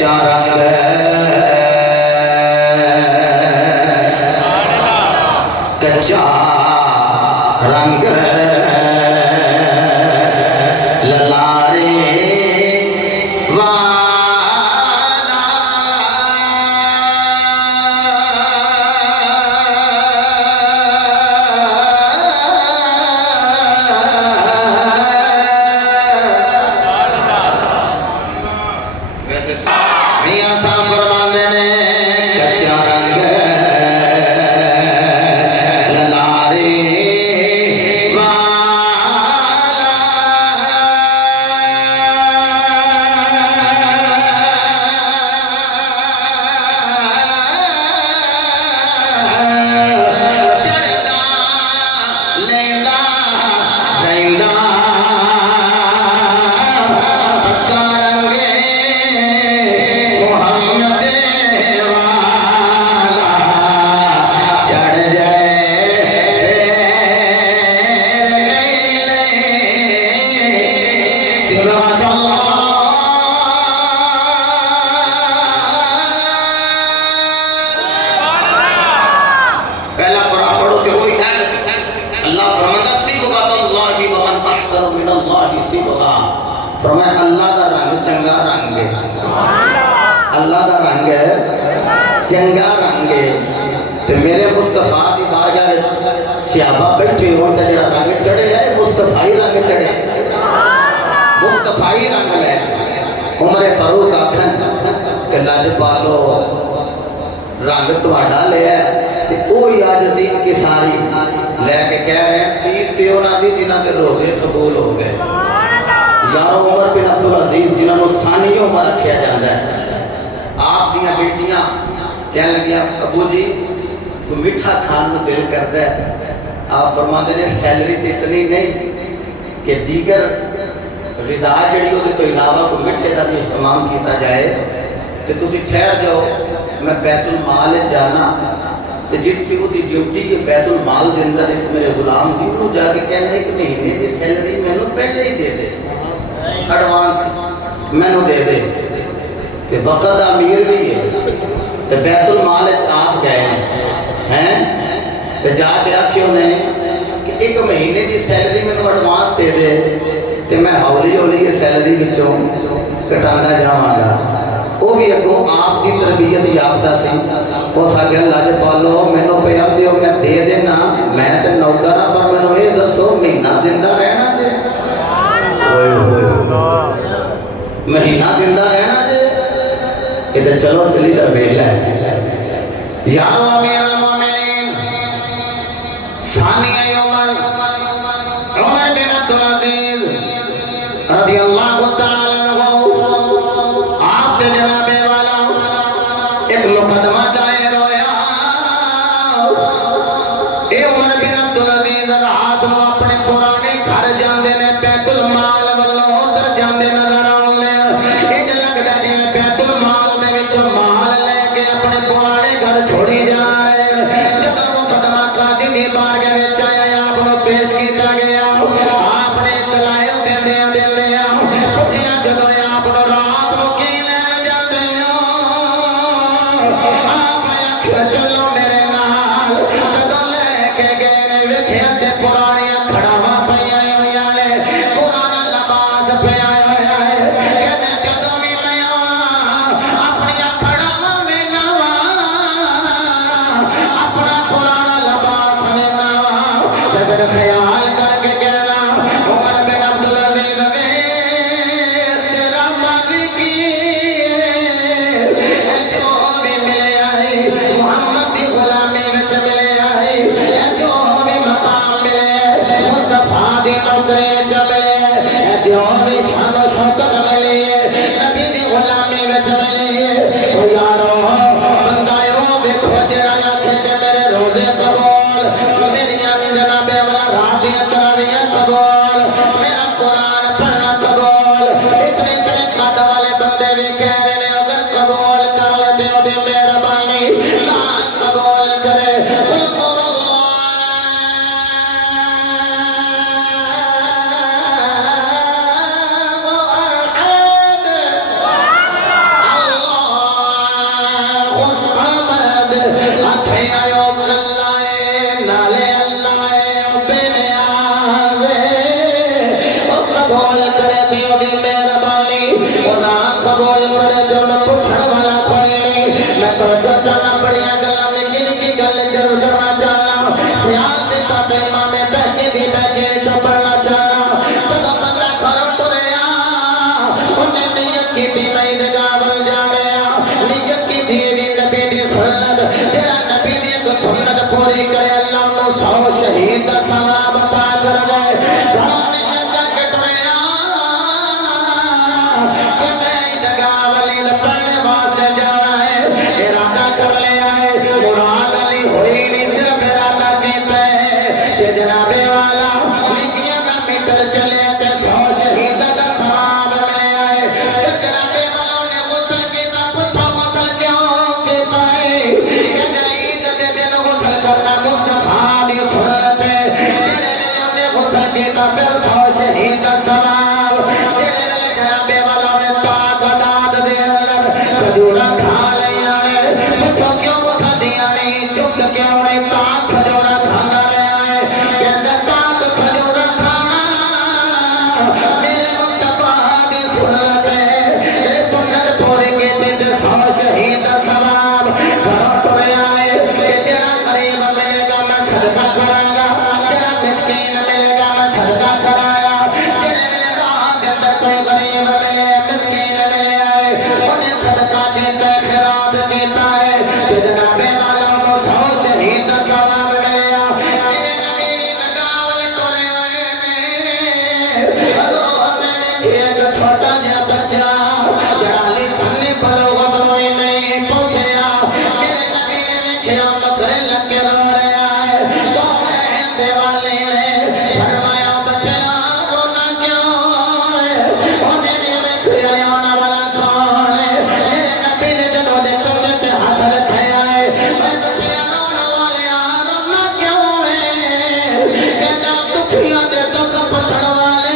कच्चा रंग कच्चा रंग ललारे वाला वैसे मियां साहब फरमाते ने कच्चा रंग ललारे फरमाया अल्लाह दा रंग चंगा रंग है अल्लाह दा रंग है चंगा रंग है ते मेरे मुस्तफा दी बारगाह विच सहाबा बैठे होण ते जेड़ा रंग चढ़े है मुस्तफाई रंग चढ़े मुस्तफाई रंग है उमर फारूक आखन कि लाजपालो रंग तुहाडा लिया ते ओही अज दीन की सारी लेके कह रहे हैं तीर ते उन्हां दी जिन्हां दे रोजे कबूल हो गए यारो उमर बिन अब्दुल अजीज जिन्होंने सानी उमर रखा जाता है आप दियां बेटियां कह लगियां अबू जी कोई मिठा खान को दिल करता है आप फरमाते हैं सैलरी तो इतनी नहीं कि दीगर ग़िज़ा जिहड़ी उहदे तो इलावा कोई मिठे का भी इस्तेमाल किया जाए तो तुम ठहर जाओ मैं बैतुल माल जाना तो जितनी उसकी ड्यूटी के बैतुल माल के अंदर एक मेरे गुलाम दी उन्होंने जाके कहना एक महीने की सैलरी मैनू पहले ही दे दे एडवांस मैनू दे दे ते वक्त अमीर भी है ते बैतुल माल आप गए हैं ते जाके आखे उन्हें कि एक महीने की सैलरी मैनू एडवांस दे दे ते मैं हौली हौली ये सैलरी विचों कटांदा जावांगा वो भी अगों आप की तरबियत याफ्ता सी उस आगे लाजपालो मैनू पिया दियो मैं दे देना मैं तो नौकर हाँ पर मैनू ये दसो महीना जिंदा रहना जे महीना जिंदा रहना जे इधर चलो चली दा मेला है यारो अमीरुल मोमिनीन सानिया उमर बिन अब्दुल अजीज रज़ियल्लाहु तआला अन्हु आप के जनाबे वाला एक मुकदमा दायर होया ए उमर बिन अब्दुल अजीज रात को अपने पुराने घर जांदे ने बैतुल माल वालों उधर जांदे नजर आउंदे इंज लगदा जिवें बैतुल माल दे विच माल लेके अपने पुराने घर छोड़ी जा रहे जदों मुकदमा कादी दी बारगाह विच आया आपको पेश किया गया आपने दलाइल देंदे पुछया जदों आपको रात को की लैन जांदे हो आपने आख्या चलो मेरे नाल जदों लेके गए ने वेखिया ते पुरानियां खड़ावां पईयां होईयां ने पुराना लिबास पिया होया है कहंदे जदों भी मैं आउणा अपनियां खड़ावां वेखना वा अपना पुराना लिबास वेखना वा ते फिर ख्याल करके कहना उमर बिन अब्दुल अजीज वे तेरा मालिक जो भी मिले आई मुहम्मद की गुलामी विच मिले आई जो भी मकाम मिले मुस्तफा दी नौकरी विच मिले जो भी शान शौकत मिली नबी दी गुलामी विच मिली ओ यारो बंदायो देखो जेड़ा आखे कि मेरे रोजे कबूल मेरियां जनाबे वाला रात खजूरा खा लिया ने पुछो क्यों खादियां ने चुप क्यों ने ताक खजूरा खांदा रहा है कहंदा ताक खजूरा खाना मेरे मुस्तफा दी सुन्नत है ये सुन्नत पूरी के ते सौ शहीद दा सवाब घरों टुरे आए कि जेड़ा गरीब मिलेगा मैं सदका करांगा जेड़ा मिस्कीन मिलेगा मैं सदका करांगा जेड़े मेरे राह दे अंदर कोई गरीब मिले मिस्कीन मिले आए उन्हें सदका देता खैरात देता है कि जनाबे वालों को सौ शहीद दा सवाब मिलेगा मेरे नबी लगावल टुरे आए ने एक छोटा जिहा बच्चा जड़ा ली सन्ने बलोगत में नहीं पहुंचया मेरे नबी ने वेखिया मगरे लगे रो रहा है तो मैं देवाले ने फरमाया बच्चा रोना क्यों है ओने ने वेखिया आने वाला कौन है मेरे नबी ने जदों दे कंधे पे हाथ रखया है मैं बच्चा रोने वाले रोना क्यों है कहता दुखियां दे दुख पुछण वाले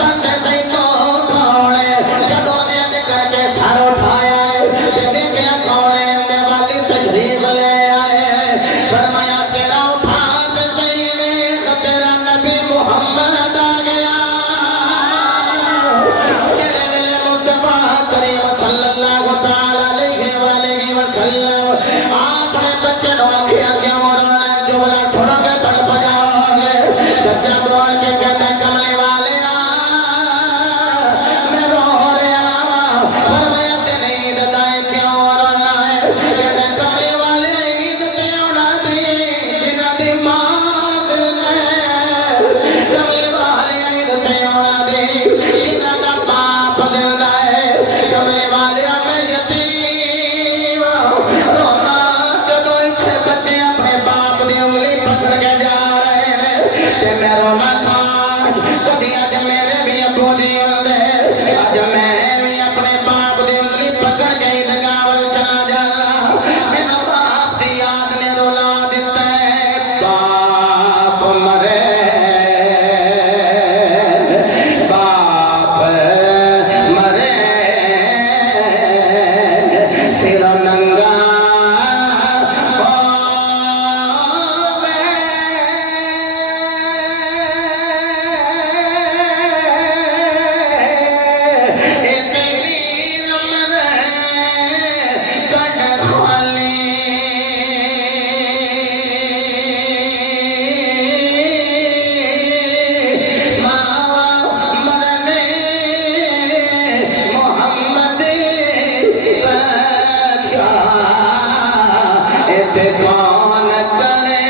दस सही तो कौन है जदों दे अज करके सर उठाया है ते देखिया कौन है दिवाली तशरीफ ले आए हैं फरमाया तेरा उठा दे सही वेख तेरा नबी मुहम्मद आ गया तेरे मेरे मुस्तफा करीम सल्लल्लाहु तआला अलैहि वसल्लम आपने बच्चे नु आखिया क्यों रोना जुमला सुनोगे तड़प जाओगे बच्चा बोल के कहता कमले वाले मैं रो रहा फरमाया तेरी ईद दाए क्यों रोना है कहता कमले वाले ईद ते आना दी जिन्हां दी मांग में कमले वाले ईद ते आना दी जिन्हां दा बाप दिंदा है कमले वाले मैं यतीम रोना जदों इत्थे बच्चे अपने बाप दी उंगली पकड़ के जा रहे हैं ते मैं रोना खास कदी अज मेरे भी अबू दी उंगली अज मैं भी अपने बाप दी उंगली पकड़ के ईदगाह वल चला जाना मैनू बाप दी याद ने रुला दिता है बाप मरे बाप मरे सिर नंगा कौन करे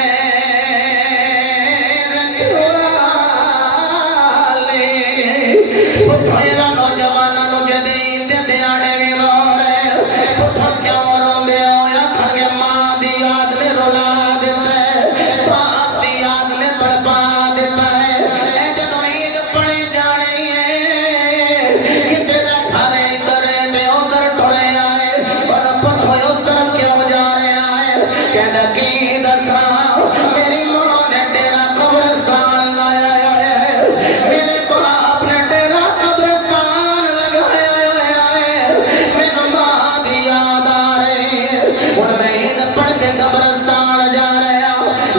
रखवाले पुछो इन्हां नौजवानां नूं जदे ईद दे दिहाड़े भी रो रहे पुछो क्यों रोंदे हो आखणगे मां दी याद ने रुला दिता है बाप दी याद ने तड़पा दिता है ए जदों ईद पड़ी जानी है किते दा घर इधर ते उधर टुरे आए पर पुछो उस तरफ क्यों जा रहे आए कहना की दसना मेरी मां ने तेरा कब्रिस्तान लाया है मेरे बाप ने तेरा कब्रिस्तान लगाया है मेरी मां दी याद आ रही है हुण मैं ईद पढ़ के कब्रिस्तान जा रहा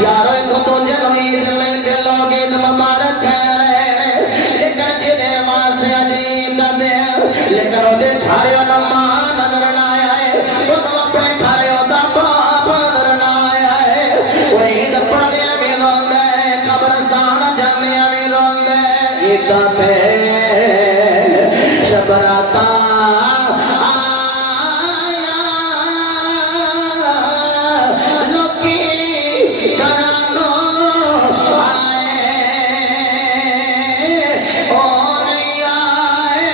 यारो एक दूजे नूं ईद मिल के लोग ईद मुबारक कह रहे हैं लेकिन जिहदे वास्ते अज ईद दे लेकिन ओदे घरे ना मां नजर ना आया है ओदों अपने घरे ओदा बाप नजर ना आया है कोई ईद पढ़दे भी रोंदा है कब्रिस्तान जाने भी रोंदा है ईदां ते शबराता आया लोकी घरां आए ओ नहीं आए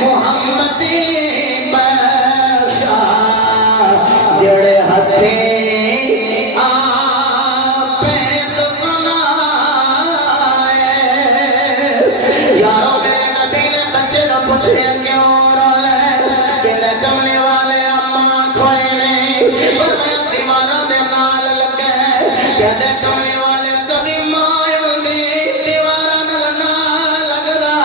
मुहम्मदी बख्शा जेड़े हथे आपे दुखनाए यारो मेरे नबी ने बच्चे को पूछे क्यों रोले कहते कमले वाले अम्मा कोई नहीं पर मैं दीवारों दे नाल लगे कहते कमले वाले कभी मां हुंदी दीवारां नाल ना लगदा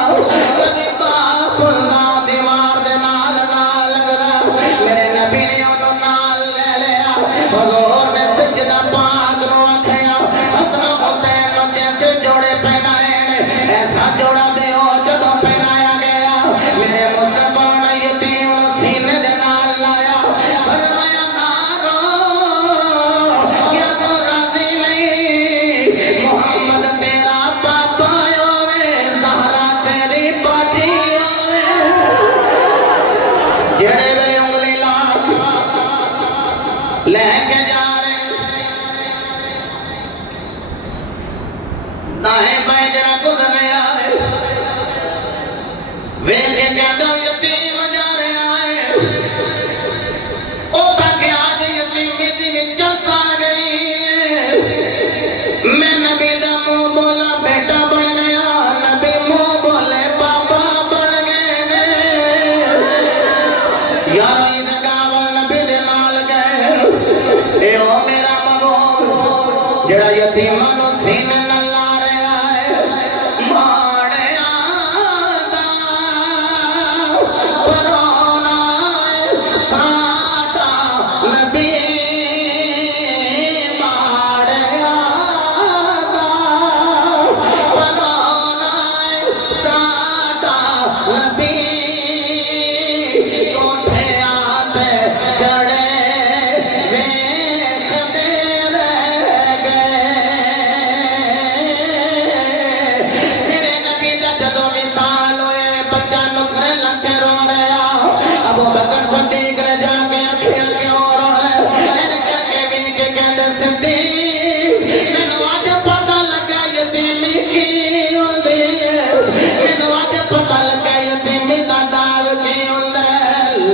कभी बाप हुंदा दीवार दे नाल ना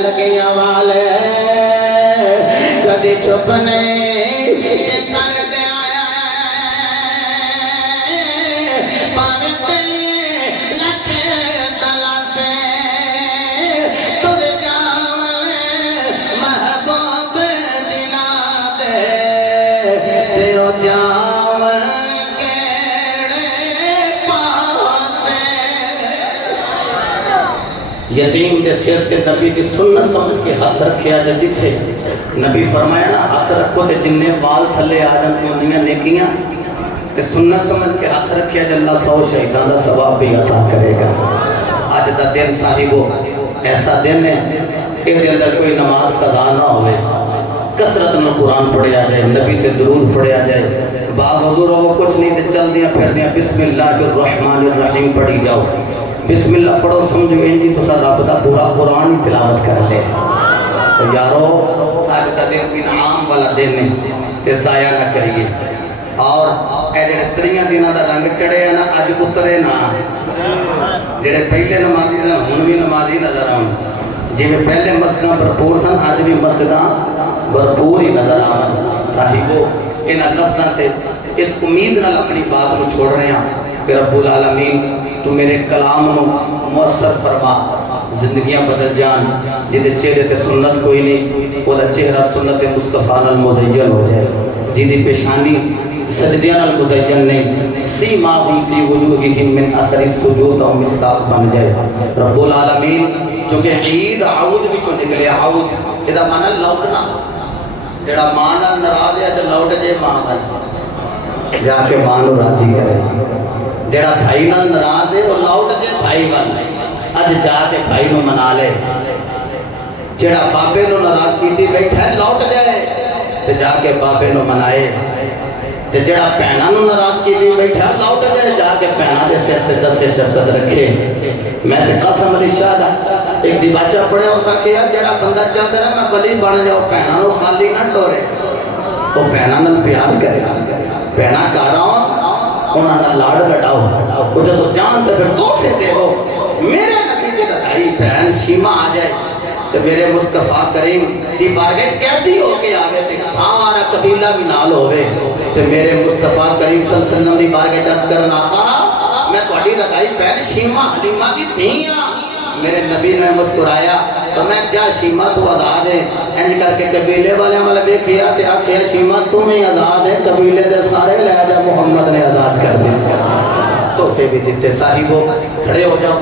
लगिया वाले कदी चुप नहीं कर दे आया पावे तेरे लखे तला से तुझ जावे महबूब दिना दे तेरो जावे यतीम के सिर ते नबी की सुन्नत समझ के हाथ रखे आज जिथे नबी फरमाया ना हाथ रखो ते जिन्ने वाल थले आ जान उन्नियां नेकियां ते सुन्नत समझ के हाथ रखे आज अल्लाह 100 शहीदां दा सवाब भी अता करेगा। आज दा दिन साहिबो ऐसा दिन है इसके अंदर कोई नमाज कज़ा ना होवे कसरत में कुरान पढ़िया जाए नबी ते दरूद पढ़िया जाए बाग हुजूर वो कुछ नहीं ते चल दिया फिर दिया बिस्मिल्लाहिर्रहमानिर्रहीम पढ़ी जाओ बिस्मिल्लाह पढ़ो समझो इंजी तुसा रब दा पूरा कुरान ही तिलावत कर ले। तो यारो आज का दिन इनाम वाला दिन है ते जाया ना करिए और ए जेड़े 3 दिनों दा रंग चढ़े ना अज उतरे ना जेड़े पहले नमाजी सन हुण भी नमाजी नजर आउण जिवें पहले मस्जिदां भरपूर सन अज भी मस्जिदां भरपूर ही नजर आवन। साहिबो इन्हां लफ्ज़ां ते इस उम्मीद नाल अपनी बात नूं छोड़ रहे हैं कि रब्बुल आलमीन तू मेरे कलाम नूं मुअस्सर फरमा जिंदगियां बदल जान जिहदे चेहरे ते सुन्नत कोई नहीं ओदा चेहरा सुन्नत मुस्तफा नाल मुज़य्यन हो जाए जिहदी पेशानी सजदियां नाल मुज़य्यन नहीं सीमाहुम फी वजूहिहिम मिन असरि सुजूद और मिस्ताक बन जाए। रब्बुल आलमीन जो कि ईद आउद विचों निकले आउद इहदा माना लौटना जेड़ा मां नाल नाराज है ते लौट जे मां नाल जाके मां नूं राजी करे जेड़ा भाई नाल नाराज है वो लौट जे भाई वाल अज जाके भाई नूं मना ले जेड़ा बाबे नूं नाराज कीती बैठा है लौट जाए ते जाके बाबे नूं मनाए ते जेड़ा भैणां नूं नाराज कीती बैठा लौट जाए जाके भैणां दे सिर ते दस्ते शब्द रखे। मैं ते कसम अली शाह दा एक दिवाचा पढ़िया हो सके यार जेड़ा बंदा चाहता ना मैं वली बन जाऊं भैणां नूं खाली ना टोरे तो भैणां नाल प्यार करे भैणां घर आउण उन्होंने लाड़ लटाओ वो जो जान तो फिर तोहफे दे हो मेरे नबी की भाई बहन शीमा आ जाए तो मेरे मुस्तफा करीम की बारगाह कैदी होके आवे ते सारा कबीला भी नाल होवे ते मेरे मुस्तफा करीम सल्लल्लाहु अलैहि वसल्लम की बारगाह चर्च करना आका मैं तुम्हारी लगाई बहन शीमा हलीमा की थी मेरे नबी ने मुस्कुराया तो मैं क्या शीमा तू आजाद है इंज करके कबीले वाले वाले देखिया ते आखिया शीमा तू ही आजाद है कबीले दे सारे ले जा मुहम्मद ने आजाद कर दिया। तोहफे भी दिते साहिबो खड़े हो जाओ।